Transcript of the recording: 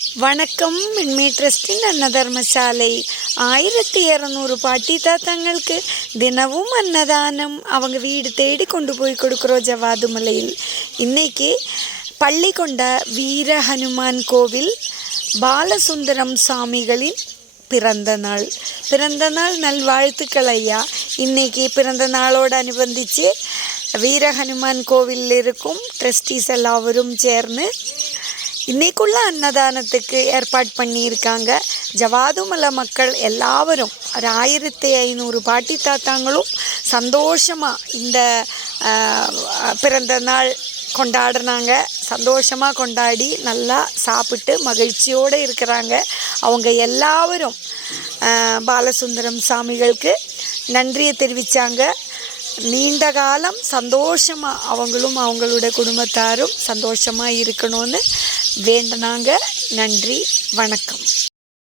வணக்கம். மின்மி ட்ரஸ்டின் அன்னதர்மசாலை 1200 பாட்டி தாத்தாங்களுக்கு தினமும் அன்னதானம் அவங்க வீடு தேடி கொண்டு போய் கொடுக்குறோம் ஜவாது மலையில். இன்னைக்கு பள்ளிகொண்ட வீர ஹனுமான் கோவில் பாலசுந்தரம் சாமிகளின் பிறந்த நாள் நல்வாழ்த்துக்கள் ஐயா. இன்னைக்கு பிறந்த நாளோடு அனுபந்தித்து வீர ஹனுமான் கோவிலில் இருக்கும் ட்ரஸ்டீஸ் எல்லாவரும் சேர்ந்து இன்றைக்குள்ள அன்னதானத்துக்கு ஏற்பாடு பண்ணியிருக்காங்க. ஜவாதுமலை மக்கள் எல்லாவரும் ஒரு 1500 பாட்டி தாத்தாங்களும் சந்தோஷமாக இந்த பிறந்த நாள் கொண்டாடுறாங்க. சந்தோஷமாக கொண்டாடி நல்லா சாப்பிட்டு மகிழ்ச்சியோடு இருக்கிறாங்க. அவங்க எல்லாவரும் பாலசுந்தரம் சாமிகளுக்கு நன்றியை தெரிவித்தாங்க. நீண்ட காலம் சந்தோஷமாக அவங்களும் அவங்களோட குடும்பத்தாரும் சந்தோஷமாக இருக்கணும்னு வேண்டினாங்க. நன்றி, வணக்கம்.